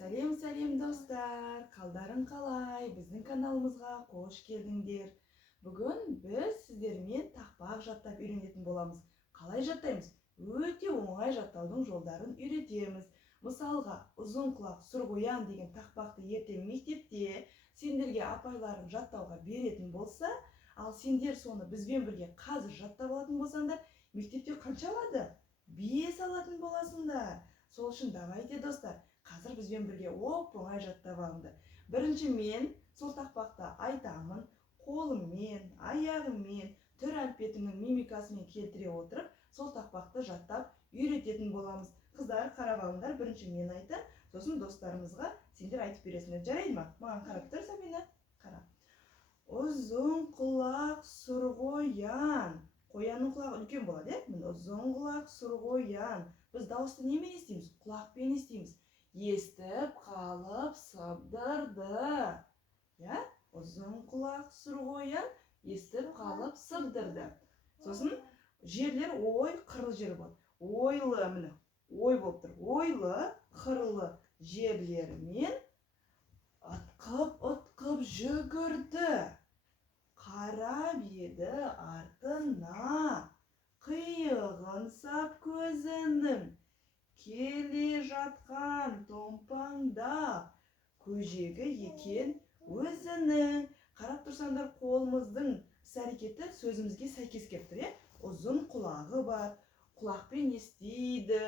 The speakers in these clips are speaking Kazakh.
Сәлем достар, қалдарың қалай? Біздің каналымызға қош келдіңдер. Бүгін біз сіздермен тақпақ жаттап үйренетін боламыз. Қалай жаттаймыз? Өте оңай жаттаудың жолдарын үйретеміз. Мысалға, ұзын құлақ сұрғоян деген тақпақты ертең мектепте сендерге апайларың жаттауға беретін болса, ал сендер соны бізбен бірге қазір жаттап алатын болсаңдар, мектепте қанша алады? 5 алатын боласыңдар. Сол үшін давайте достар, қазір бізбен бірге оп-оңай жаттап алыңдар. Бірінші мен сол тақпақты айтамын, қолыммен, аяғыммен, түр әлпетімнің мимикасымен келтіре отырып, сол тақпақты жаттап үйрететін боламыз. Қыздар, қарап алыңдар, бірінші мен айтам, сосын достарымызға сендер айтып бересіңдер. Жарайды ма? Маған қарап тұр, Сабина. Қара. Ұзын құлақ сұрғоян. Қоянның құлағы үлкен болады, ұзын құлақ сұрғоян. Біз дауысты немен естиміз? Құлақпен естиміз. Естіп қалып сыбдырды. Ұзын құлақ сұрғоян, естіп қалып сыбдырды. Сосын жерлер ой, қырлы жер болады. Ойлы, міне, ой болып тұр. Ойлы, қырлы жерлермен ытқып жүгірді. Қарап еді артына, қиығын сап көзінің, келе жатқан томпаңдап, көжегі екен өзінің. Қарап тұрсаңдар, қолымыздың іс-әрекеті сөзімізге сәйкес келіп тұр. Ұзын құлағы бар, құлақпен естиді.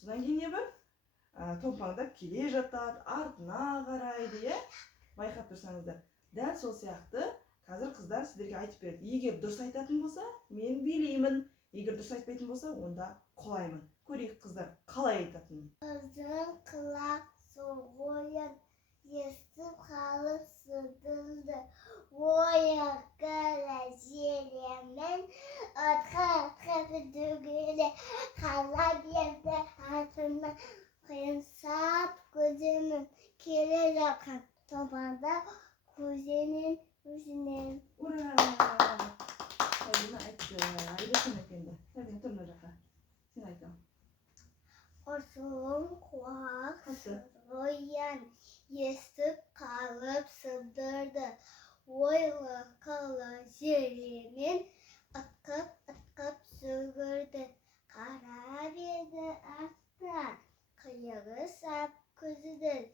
Содан кейін не бар? Томпаңдап келе жатады, артына қарайды. Байқап тұрсаңыздар. Дәл сол сияқты қазір қыздар сіздерге айтып береді. Егер дұрыс айтатын болса, мен билеймін. Егер дұрыс айтпайтын болса, онда құлаймын. Көрейік қыздар, қалай айтатынын. Ұзын құлақ сұрғоян, естіп қалып сыбдырды. Ойы-қырлы жерлермен ытқып жүгірді. Қарап еді артына, қиығын сап көзінің, келе жатқан томпаңдап, көжегінің өзінен. Ура! Сабина айтты. Айдасың екенді. Сабина, тұр мына жаққа. Сен айтам. Ұзын құлақ сұрғоян, естіп қалып сыбдырды. Ойлы-қырлы жерлермен ытқып жүгірді. Қарап еді артына, қиығы сап көзінің,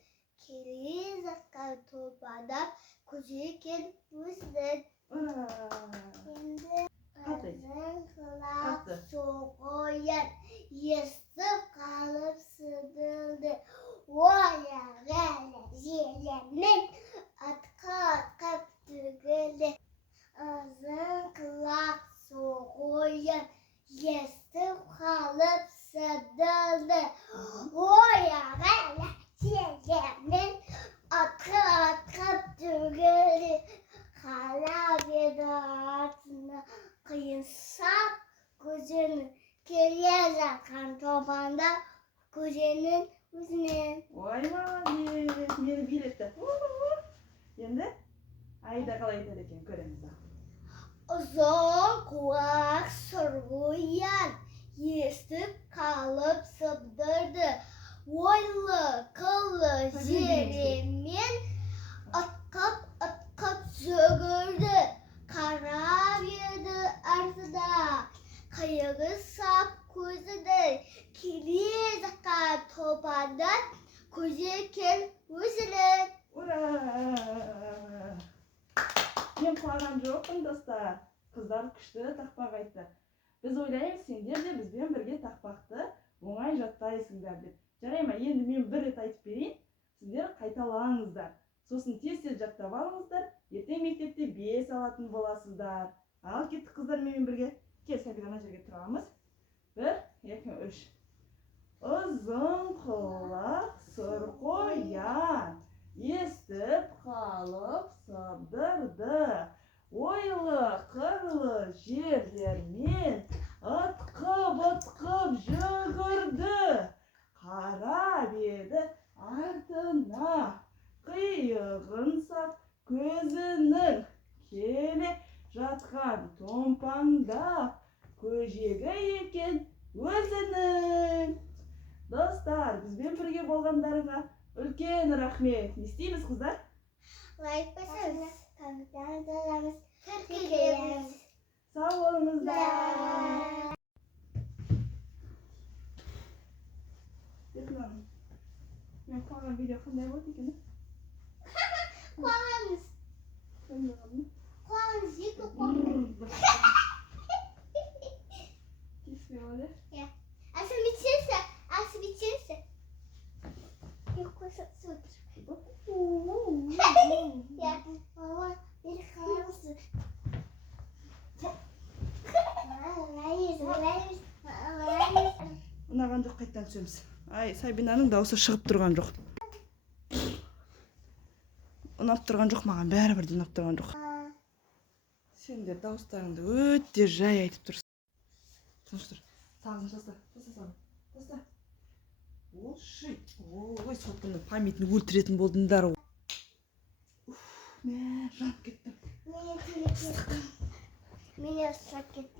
келе жатқан томпаңдап, көжеген өзінің. Енді ұзын құлақ сұрғоян, естіп қалып сыбдырды. Ойы-қырлы жерлермен ытқып жүгірді. Ұзын құлақ сұрғоян, естіп қалып сыбдырды. Ойы-қырлы жерлермен ытқып жүгірді. Қарап еді артына, қиығын сап көзінің, келе жатқан томпаңдап, көжегінің өзінен. Ой, молодец, мені билетті. Енді Айда қалай айтады екен, көреміз. Ұзын құлақ сұрғоян, естіп қалып сыбдырды. Ойлы-қырлы жерлермен ытқып жүгірді. Қарап еді артына, қиығы сап көзінің, келе жатқан томпаңдап, көжеген өзінің. Ура! Мен құлаған жоқпын, достар. Қыздар күшті тақпақ айтты. Біз ойлаймыз, сендер де бізбен бірге тақпақты оңай жаттайсыңдар деп. Жарай ма? Енді мен бір рет айтып берейін, сіздер қайталаңыздар. Сосын тез-тез жаттап алыңыздар. Ертең мектепте 5 алатын боласыздар. Ал кеттік қыздар менімен бірге. Кел, Сабина, ана жерге тұрамыз. 1, 2, 3. Ұзын құлақ сұрғоян, естіп қалып сыбдырды. Ойлы-қырлы жерлермен ытқып жүгірді. Қарап еді артына, қиығын сап көзінің, келе жатқан томпаңдап, көжегі екен өзінің. Достар, бізбен бірге болғандарыңа үлкен Үлкен рахмет. Не істейміз, қыздар? Лайк басамыз. Комментарий жазамыз. Тіркелеміз. Сау болыңыздар. Мен қойған видео қандай болды екен? Қуаныңыз. Қуаныңыз. Екі қуаныңыз. Кеспей қалды. Осветился. Я кусок сутр. Я. Мама, перехватывайся. Ұнаған жоқ, қайттан түсеміз. Ай, Сабинаның дауысы шығып тұрған жоқ. Ұнап тұрған жоқ маған, бәрібір де ұнап тұрған жоқ. Сендер дауыстарыңды өте жай айтып тұрсың. Тыныш тұр. Сағын таста. Таста. Ошай. Ой, соткымның памятін өлтіретін болдыңдар. Мә, жанып кеттім. Меня устроит.